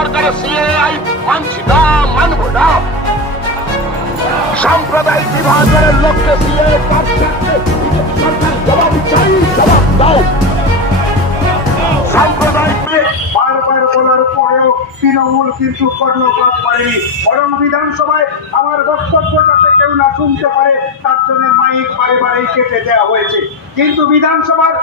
সরকারের সিএআই মানছি না, মানব না। সাম্প্রদায়িক বিভাজনের লক্ষ্যে সিএএ সরকার জবাব চাই, জবাব দাও। সাম্প্রদায়িক বারবার বলার পরেও তৃণমূল কিন্তু কর্ণপাত করেনি, বরং বিধানসভায় আমার বক্তব্য যাতে কেউ না শুনতে পারে তার জন্য মাইক বারে বারে কেটে দেওয়া হয়েছে। কিন্তু বিধানসভার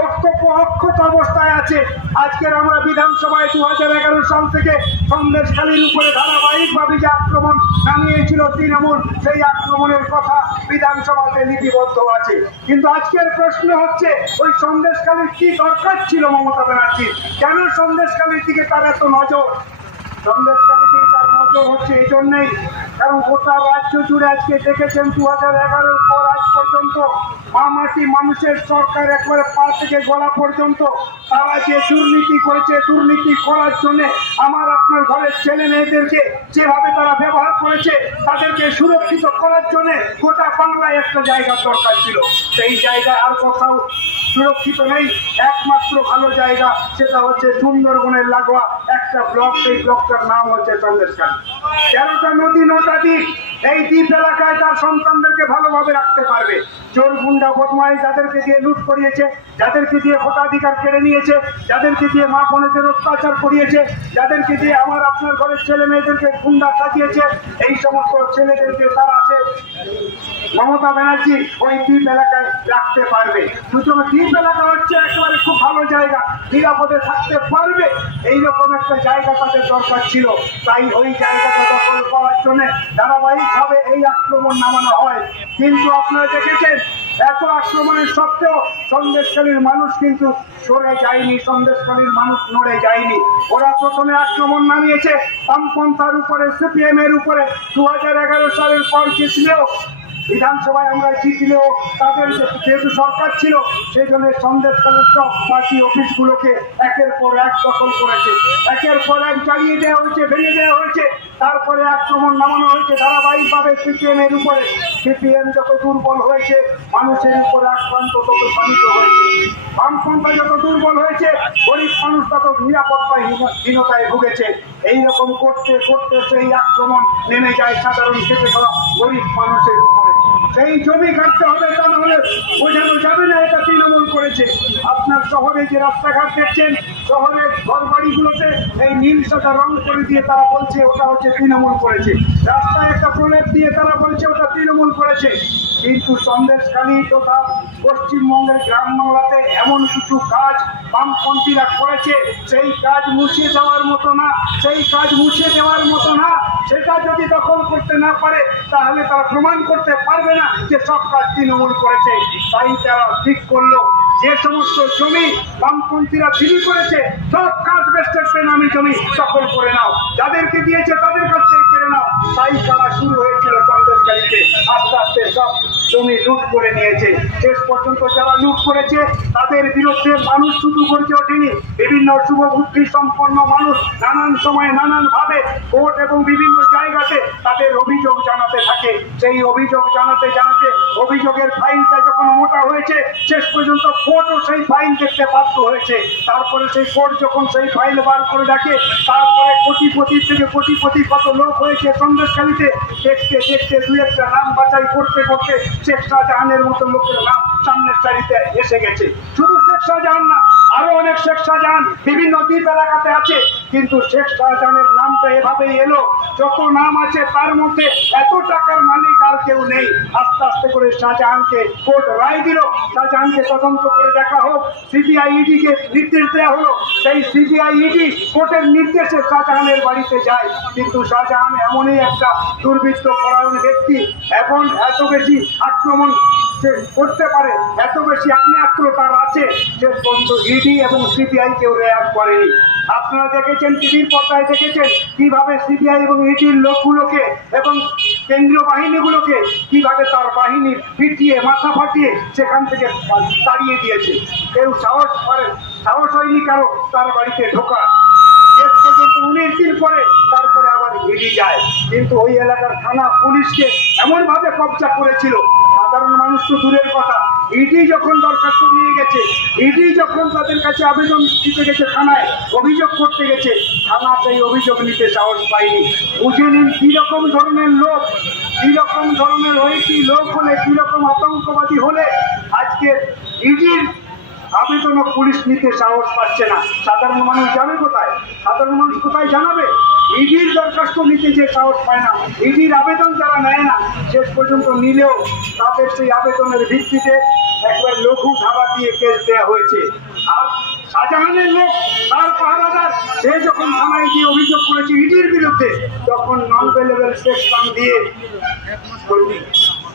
বক্তব্য অক্ষত অবস্থায় আছে। আজকের আমরা বিধানসভায় 2011 সাল থেকে সন্দেশখালীর উপরে ধারাবাহিকভাবে যে আক্রমণ নামিয়েছিল তৃণমূল, সেই আক্রমণের কথা বিধানসভাতে লিপিবদ্ধ আছে। কিন্তু আজকের প্রশ্ন হচ্ছে, ওই সন্দেশখালীর কি দরকার ছিল মমতা ব্যানার্জি? কেন সন্দেশখালীর দিকে তার এত নজর? সন্দেশখালীর দিকে তার নজর হচ্ছে এই জন্যই, কারণ গোটা রাজ্য জুড়ে আজকে দেখেছেন 2011-এর পর আজ পর্যন্ত মামাটি মানুষের সরকার একবারে পা থেকে গলা পর্যন্ত তারা যে দুর্নীতি করেছে, দুর্নীতি করার জন্য আমার আপনার ঘরের ছেলে মেয়েদেরকে যেভাবে তারা ব্যবহার করেছে, তাদেরকে সুরক্ষিত করার জন্য গোটা বাংলায় একটা জায়গা দরকার ছিল। সেই জায়গায় আর কোথাও সুরক্ষিত নেই। একমাত্র ভালো জায়গা সেটা হচ্ছে সুন্দরবনের লাগোয়া একটা ব্লক, সেই ব্লকটার নাম হচ্ছে সন্দেশখালী। 13টা নদী, 9টা দ্বীপ। এই দ্বীপ এলাকায় তার সন্তানদেরকে ভালোভাবে রাখতে পারবে। চোর গুন্ডা বদমাই যাদেরকে দিয়ে লুট করিয়েছে, যাদেরকে দিয়ে ভোটাধিকার কেড়ে নিয়েছে, যাদেরকে দিয়ে মা বোনেদের অত্যাচার করিয়েছে, যাদেরকে দিয়ে আমার আপনার ঘরের ছেলে মেয়েদেরকে গুন্ডা সাজিয়েছে, এই সমস্ত ছেলেদেরকে তারা সে মমতা ব্যানার্জি ওই দ্বীপ এলাকায় রাখতে পারবে। সুতরাং দ্বীপ এলাকা হচ্ছে একেবারে খুব ভালো জায়গা, নিরাপদে থাকতে পারবে, এইরকম একটা জায়গা তাদের দরকার ছিল। তাই ওই জায়গাটা দখল করার জন্য ধারাবাহিকভাবে এই আক্রমণ নামানো হয়। কিন্তু আপনারা দেখেছেন এত আক্রমণের সত্ত্বেও সন্দেশখালীর মানুষ কিন্তু সরে যায়নি, সন্দেশখালীর মানুষ নড়ে যায়নি। ওরা প্রথমে আক্রমণ নামিয়েছে বামপন্থার উপরে, সিপিএম এর উপরে। 2011 সালের পর জিতলেও বিধানসভায় আমরা জিতলেও তাদের যেহেতু সরকার ছিল সেই জন্য সন্দেশখালীর সব পার্টি অফিসগুলোকে একের পর এক দখল করেছে, একের পর এক জ্বালিয়ে দেওয়া হয়েছে, ভেঙে দেওয়া হয়েছে। তারপরে আক্রমণ নামানো হয়েছে ধারাবাহিকভাবে সিপিএম এর উপরে। সিপিএম যত দুর্বল হয়েছে, মানুষের উপরে আক্রান্ত তত বাণিজ্য হয়েছে। বামপন্থা যত দুর্বল হয়েছে, গরিব মানুষ তত নিরাপত্তাহীনতায় ভুগেছে। এইরকম করতে করতে সেই আক্রমণ নেমে যায় সাধারণ খেটে খাওয়া গরিব মানুষের উপরে। সেই জমি কাটতে হবে, তা নাহলে বোঝানো যাবে না এটা তৃণমূল করেছে। আপনার শহরে যে রাস্তাঘাট দেখছেন, শহরের ঘরবাড়িগুলোতে এই নীল সাদা রং করে দিয়ে তারা বলছে ওটা হচ্ছে তৃণমূল করেছে। রাস্তায় একটা প্রলেপ দিয়ে তারা বলছে ওটা তৃণমূল করেছে। কিন্তু সন্দেশখালী তথা পশ্চিমবঙ্গের গ্রাম বাংলাতে এমন কিছু কাজ বামপন্থীরা করেছে, সেই কাজ মুছে দেওয়ার মতো না, সেই কাজ মুছে দেওয়ার মতো না। সেটা যদি দখল করতে না পারে তাহলে তারা প্রমাণ করতে পারবে না যে সব কাজ তৃণমূল করেছে। তাই তারা ঠিক করলো যে সমস্ত জমি বামপন্থীরা বিলি করেছে সব কাজ বেস্টের নামে জমি দখল করে নাও, যাদেরকে দিয়েছে তাদের কাছ থেকে কেড়ে নাও। তাই খেলা শুরু হয়েছিল সন্দেশখালীতে। আস্তে আস্তে সব জমি লুট করে নিয়েছে। শেষ পর্যন্ত যারা লুট করেছে তাদের বিরুদ্ধে মানুষ শুধু করতে ওঠেনি, বিভিন্ন শুভ বুদ্ধি সম্পন্ন মানুষ নানান সময় নানান ভাবে কোর্ট এবং বিভিন্ন জায়গাতে তাদের অভিযোগ জানাতে থাকে। সেই অভিযোগ জানাতে জানাতে অভিযোগের ফাইলটা যখন মোটা হয়েছে, শেষ পর্যন্ত কোর্টও সেই ফাইল দেখতে বাধ্য হয়েছে। তারপরে সেই কোর্ট যখন সেই ফাইল বার করে দেখে, তারপরে কোটিপতি থেকে কোটিপতি কত লোক হয়েছে সন্দেশখালীতে, দেখতে দেখতে দুই একটা নাম বাছাই করতে করতে শেখ শাহজাহানের মতো লোকের নাম সামনের সারিতে এসে গেছে। শুধু শেখ শাহজাহান না, আরো অনেক শেখ শাহজাহান বিভিন্ন দ্বীপ এলাকাতে আছে। কিন্তু শেখ শাহজাহানের নামটা এভাবেই এলো। যত নাম আছে তার মধ্যে এত টাকার মালিক আর কেউ নেই। আস্তে আস্তে করে শাহজাহানকে কোর্ট রায় দিল, শাহজাহানকে তদন্ত করে দেখা হোক। সিবিআই ইডিকে নির্দেশ দেওয়া হলো, সেই সিবিআই ইডি কোর্টের নির্দেশে শাহজাহানের বাড়িতে যায়। কিন্তু শাহজাহান এমনই একটা দুর্বৃত্ত পরায়ণ ব্যক্তি, এখন এত বেশি আক্রমণ করতে পারে, এত বেশি আগ্নেয়াস্ত্র তার আছে, যে বন্ধু ইডি এবং সিবিআই কেউ রেয়াজ করেনি। আপনারা দেখেছেন, টিভির পর্দায় দেখেছেন কিভাবে সিবিআই এবং ইডির লোকগুলোকে এবং কেন্দ্রীয় বাহিনীগুলোকে কিভাবে তার বাহিনী পিটিয়ে মাথা ফাটিয়ে সেখান থেকে তাড়িয়ে দিয়েছে। কেউ সাহস হয়নি কারো তার বাড়িতে ঢোকার। শেষ পর্যন্ত কিন্তু 19 দিন পরে তারপরে আবার ইডি যায়। কিন্তু ওই এলাকার থানা পুলিশকে এমন ভাবে কবজা করেছিল, সাধারণ মানুষ তো দূরের কথা, ইডি যখন দরখাস্ত নিয়ে গেছে, ইডি যখন তাদের কাছে আবেদন দিতে গেছে, থানায় অভিযোগ করতে গেছে, থানা সেই অভিযোগ নিতে সাহস পায়নি। বুঝে নিন কিরকম ধরনের লোক, কিরকম ধরনের ঐটি লোক হলে, কিরকম আতঙ্কবাদী হলে আজকে ইডির আবেদনও পুলিশ নিতে সাহস পাচ্ছে না। সাধারণ মানুষ যাবে কোথায়? সাধারণ মানুষ কোথায় জানাবে? ইডির দরখাস্ত নিতে যে সাহস পায় না, ইডির আবেদন যারা নেয় না, শেষ পর্যন্ত নিলেও তাদের সেই আবেদনের ভিত্তিতে একবার লঘু ধারা দিয়ে কেস দেওয়া হয়েছে। আর শাহজাহানের লোক, তার পাহারাদার, সে যখন থানায় গিয়ে অভিযোগ করেছে ইডির বিরুদ্ধে, তখন নন অ্যাভেলেবল সেকশন দিয়ে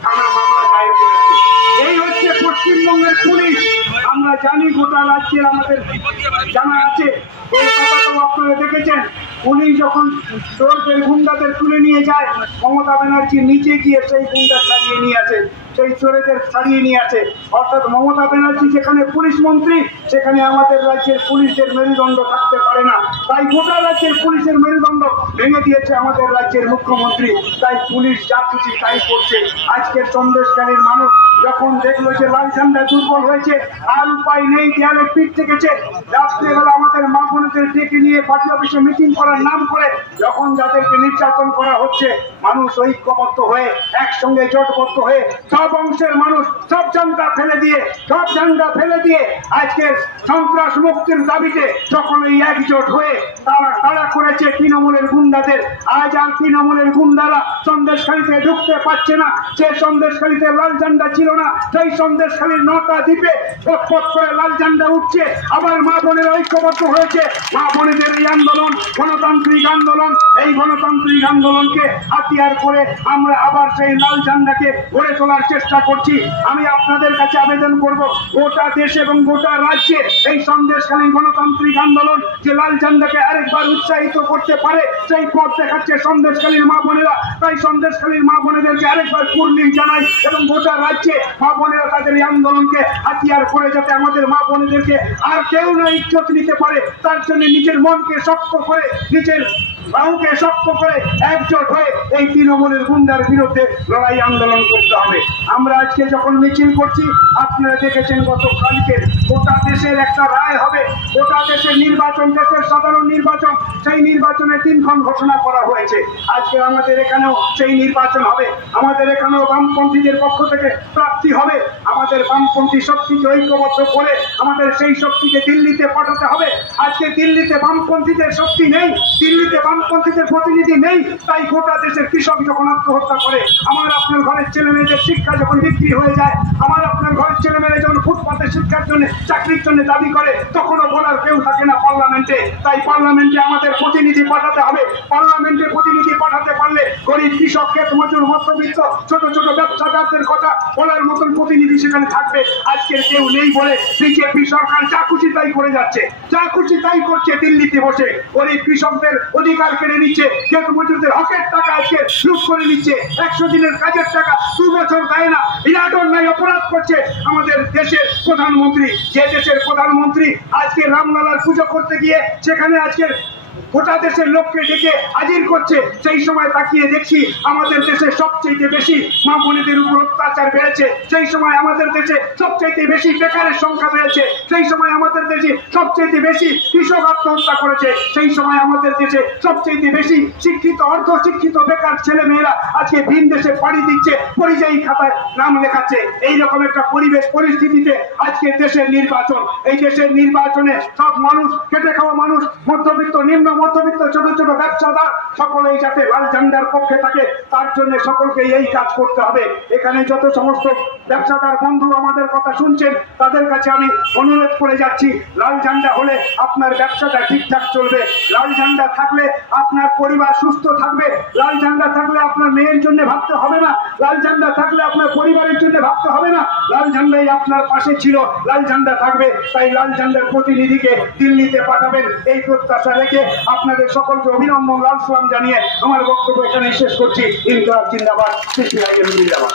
থানা মামলা দায়ের করেছে। এই হচ্ছে পশ্চিমবঙ্গের পুলিশ। আমরা জানি গোটা রাজ্যের আমাদের জানা আছে, কলকাতাতেও আপনারা দেখেছেন, পুলিশ যখন চোরদের গুন্ডাদের তুলে নিয়ে যায়, মমতা ব্যানার্জি নিচে গিয়ে সেই গুন্ডা ছাড়িয়ে নিয়ে আসে, সেই চোরেদের ছাড়িয়ে নিয়ে আসে। অর্থাৎ মমতা ব্যানার্জি যেখানে পুলিশ মন্ত্রী, সেখানে আমাদের রাজ্যের পুলিশের মেরুদণ্ড থাকতে পারে না। তাই গোটা রাজ্যের পুলিশের মেরুদণ্ড ভেঙে দিয়েছে আমাদের রাজ্যের মুখ্যমন্ত্রী। তাই পুলিশ যা খুশি তাই করছে। আজকের সন্দেশকারীর মানুষ যখন দেখলো যে লাল ঝান্ডা দুর্বল হয়েছে, আর উপায় নেই, দেয়ালে পিঠ থেকেছে, রাত্রেবেলা আমাদের মা বোনদের ডেকে নিয়ে পার্টি অফিসে মিটিং করার নাম করে যখন যাদেরকে নির্যাতন করা হচ্ছে, মানুষ ঐক্যবদ্ধ হয়ে, একসঙ্গে জোটবদ্ধ হয়ে, সব অংশের মানুষ সব ঝান্ডা ফেলে দিয়ে, সব ঝান্ডা ফেলে দিয়ে আজকের সন্ত্রাস মুক্তির দাবিতে সকলেই একজোট হয়ে তারা করেছে তৃণমূলের গুন্ডাদের। আজ আর তৃণমূলের গুন্ডারা সন্দেশখালীতে ঢুকতে পারছে না। যে সন্দেশখালীতে লাল ঝান্ডা ছিল না, সেই সন্দেশখালীর 9টা দ্বীপে পথ করে লাল ঝান্ডা উঠছে। আবার মা বোনেরা ঐক্যবদ্ধ হয়েছে। মা বোনেদের এই আন্দোলন গণতান্ত্রিক আন্দোলন, এই গণতান্ত্রিক আন্দোলনকে হাতিয়ার করে আমরা আবার সেই লাল ঝান্ডাকে গড়ে তোলার চেষ্টা করছি। আমি আপনাদের কাছে আবেদন করব, গোটা দেশ এবং গোটা রাজ্যে এই সন্দেশখালীর গণতান্ত্রিক আন্দোলন যে লাল ঝান্ডাকে আরেকবার উৎসাহিত করতে পারে, সেই পথ দেখাচ্ছে সন্দেশখালীর মা বোনেরা। তাই সন্দেশখালীর মা বোনেদেরকে আরেকবার পূর্ণিম জানাই এবং গোটা রাজ্যে মা বোনেরা তাদের এই আন্দোলনকে হাতিয়ার করে যাতে আমাদের মা বোনেদেরকে আর কেউ না ইজ্জত নিতে পারে, তার জন্য নিজের মনকে শক্ত করে, নিজের বাহুকে শক্ত করে একজোট হয়ে এই তৃণমূলের গুন্ডার বিরুদ্ধে লড়াই আন্দোলন করতে হবে। আমরা আজকে যখন মিছিল করছি, আপনারা দেখেছেন গতকালকে গোটা দেশের একটা রায় হবে, গোটা দেশের নির্বাচন, দেশের সাধারণ নির্বাচন, সেই নির্বাচনে 3খন ঘোষণা করা হয়েছে। আজকে আমাদের এখানেও সেই নির্বাচন হবে। আমাদের এখানেও বামপন্থীদের পক্ষ থেকে প্রার্থী হবে। আমাদের বামপন্থী শক্তিকে ঐক্যবদ্ধ করে আমাদের সেই শক্তিকে দিল্লিতে পাঠাতে হবে। আজকে দিল্লিতে বামপন্থীদের শক্তি নেই, দিল্লিতে বামপন্থীদের প্রতিনিধি নেই। তাই গোটা দেশের কৃষক যখন আত্মহত্যা করে, আমার আপনার ঘরের ছেলে মেয়েদের শিক্ষা যখন বিক্রি হয়ে যায়, আমার আপনার ঘরের ছেলে মেয়েরা যখন ফুটপাতে শিক্ষার জন্য, চাকরির জন্য দাবি করে, তখনও বলার কেউ থাকে না পার্লামেন্টে। তাই পার্লামেন্টে আমাদের প্রতিনিধি পাঠাতে হবে। পার্লামেন্টে প্রতিনিধি পাঠাতে পারলে গরিব কৃষক, ক্ষেত মজুর, মধ্যবিত্ত, ছোট ছোট ব্যবসাদারদের কথা বলার মতন প্রতিনিধি সেখানে থাকবে। আজকের কেউ নেই বলে বিজেপি সরকার যা খুশি তাই করে যাচ্ছে, যা খুশি তাই করছে। দিল্লিতে বসে গরিব কৃষকদের অধিকার কেড়ে নিচ্ছে, ক্ষেত মজুরদের হকের টাকা আজকে লুট করে নিচ্ছে। 100 দিনের কাজের টাকা 2 বছর দেয় না, বিরাট অন্যায় অপরাধ করছে আমাদের দেশের প্রধানমন্ত্রী। যে দেশের প্রধানমন্ত্রী আজকে রামলালার পুজো করতে গিয়ে সেখানে আজকের গোটা দেশের লোককে ডেকে হাজির করছে, সেই সময় তাকিয়ে দেখছি আমাদের দেশে সবচেয়ে বেশি মা বোনেদের উপর অত্যাচার বেড়েছে। সেই সময় আমাদের দেশে সবচেয়ে বেশি বেকারের সংখ্যা বেড়েছে। সেই সময় আমাদের দেশে সবচেয়ে বেশি কৃষক আত্মহত্যা করেছে। সেই সময় আমাদের দেশে সবচেয়ে বেশি শিক্ষিত, অর্ধ শিক্ষিত বেকার ছেলে মেয়েরা আজকে ভিন দেশে পাড়ি দিচ্ছে, পরিযায়ী খাতায় নাম লেখাচ্ছে। এইরকম একটা পরিবেশ পরিস্থিতিতে আজকে দেশের নির্বাচন, এই দেশের নির্বাচনে সব মানুষ, খেটে খাওয়া মানুষ, মধ্যবিত্ত, নিম্ন মধ্যবিত্ত, ছোট ছোট ব্যবসাদার সকলেই যাতে লাল ঝান্ডার পক্ষে থাকে, তার জন্য সকলকে এই কাজ করতে হবে। এখানে যত সমস্ত ব্যবসাদার বন্ধু আমাদের কথা শুনছেন, তাদের কাছে আমি অনুরোধ করে যাচ্ছি, লাল ঝান্ডা হলে আপনার ব্যবসাটা ঠিকঠাক চলবে। লাল ঝান্ডা থাকলে আপনার পরিবার সুস্থ থাকবে। লাল ঝান্ডা থাকলে আপনার মেয়ের জন্য ভাবতে হবে না। লাল ঝান্ডা থাকলে আপনার পরিবারের জন্য ভাবতে হবে না। লাল ঝান্ডাই আপনার পাশে ছিল, লাল ঝান্ডা থাকবে। তাই লাল ঝান্ডার প্রতিনিধিকে দিল্লিতে পাঠাবেন, এই প্রত্যাশা রেখে আপনাদের সকলকে অভিনন্দন, লাল সালাম জানিয়ে আমার বক্তব্য এখানে শেষ করছি। ইনকলাব জিন্দাবাদ, সিপিআইএম জিন্দাবাদ।